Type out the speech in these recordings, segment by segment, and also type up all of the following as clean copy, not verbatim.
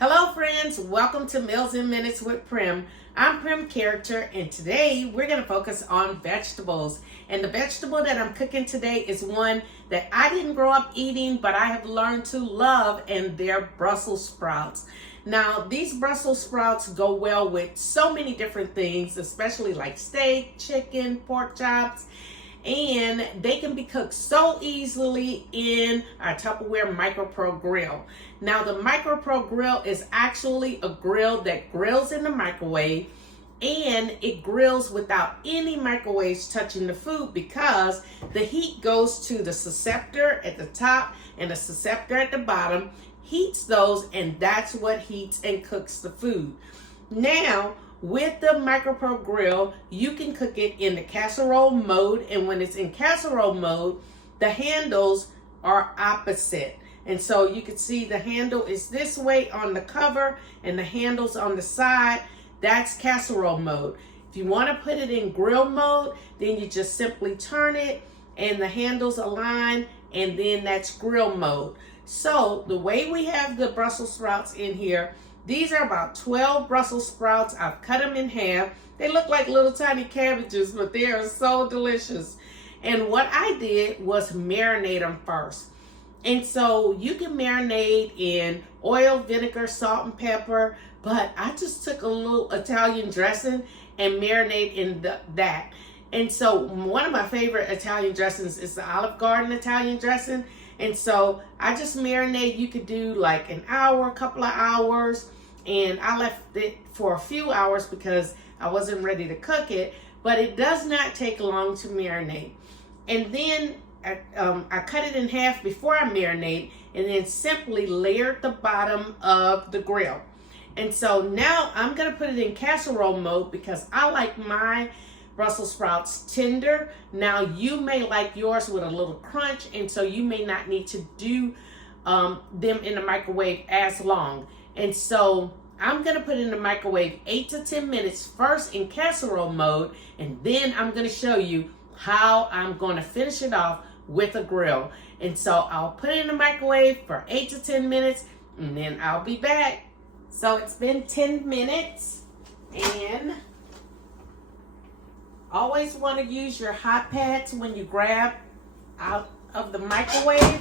Hello friends, welcome to Meals in Minutes with Prim. I'm Prim Character, and today we're going to focus on vegetables. And the vegetable that I'm cooking today is one that I didn't grow up eating, but I have learned to love, and they're Brussels sprouts. Now, these Brussels sprouts go well with so many different things, especially like steak, chicken, pork chops, and they can be cooked so easily in our Tupperware MICROPRO grill. Now, the MICROPRO grill is actually a grill that grills in the microwave, and it grills without any microwaves touching the food because the heat goes to the susceptor at the top and the susceptor at the bottom, heats those, and that's what heats and cooks the food. Now, with the MICROPRO grill, you can cook it in the casserole mode, and when it's in casserole mode, the handles are opposite. And so you can see the handle is this way on the cover and the handle's on the side. That's casserole mode. If you want to put it in grill mode, then you just simply turn it and the handles align, and then that's grill mode. So the way we have the Brussels sprouts in here, these are about 12 Brussels sprouts. I've cut them in half. They look like little tiny cabbages, but they are so delicious. And what I did was marinate them first. And so you can marinate in oil, vinegar, salt, and pepper, but I just took a little Italian dressing and marinate in that. And so one of my favorite Italian dressings is the Olive Garden Italian dressing. And so I just marinate. You could do like an hour, a couple of hours, and I left it for a few hours because I wasn't ready to cook it, but it does not take long to marinate. And then I cut it in half before I marinate, and then simply layered the bottom of the grill. And so now I'm going to put it in casserole mode because I like my Brussels sprouts tender. Now you may like yours with a little crunch, and so you may not need to do them in the microwave as long. And so I'm going to put it in the microwave 8 to 10 minutes first in casserole mode, and then I'm going to show you how I'm going to finish it off with a grill. And so I'll put it in the microwave for 8 to 10 minutes, and then I'll be back. So it's been 10 minutes, and always want to use your hot pads when you grab out of the microwave.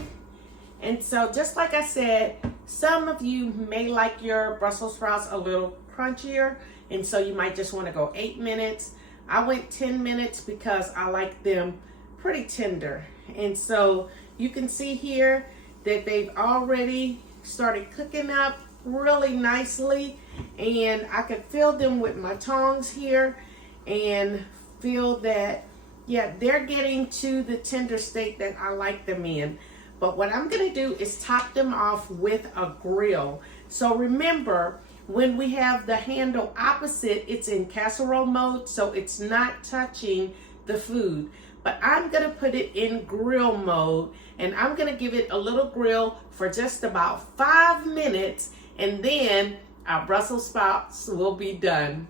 And so just like I said, some of you may like your Brussels sprouts a little crunchier, and so you might just want to go 8 minutes. I went 10 minutes because I like them pretty tender. And so you can see here that they've already started cooking up really nicely, and I could feel them with my tongs here and feel that, yeah, they're getting to the tender state that I like them in. But what I'm going to do is top them off with a grill. So remember, when we have the handle opposite, it's in casserole mode, so it's not touching the food. But I'm going to put it in grill mode, and I'm going to give it a little grill for just about 5 minutes, and then our Brussels sprouts will be done.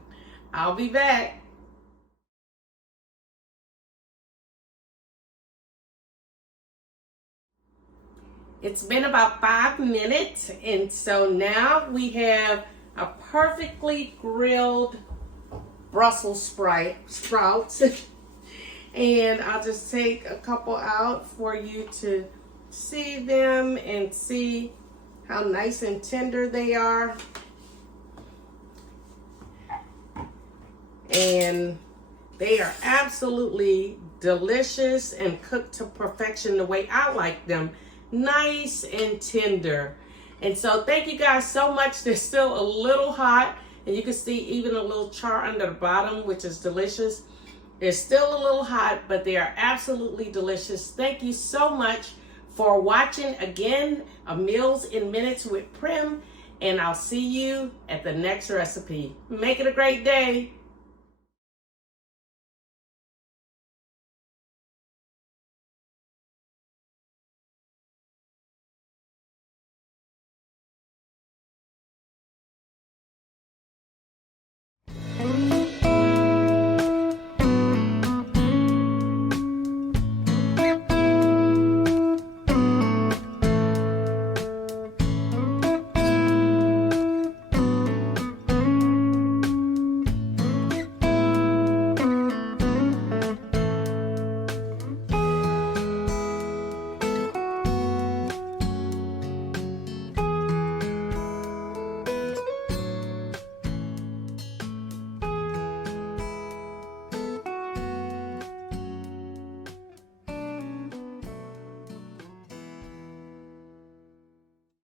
I'll be back. It's been about 5 minutes, and so now we have a perfectly grilled Brussels sprouts. And I'll just take a couple out for you to see them and see how nice and tender they are. And they are absolutely delicious and cooked to perfection the way I like them. Nice and tender. And so thank you guys so much. They're still a little hot, and you can see even a little char under the bottom, which is delicious. They're still a little hot, but they are absolutely delicious. Thank you so much for watching again, a Meals in Minutes with Prim, and I'll see you at the next recipe. Make it a great day.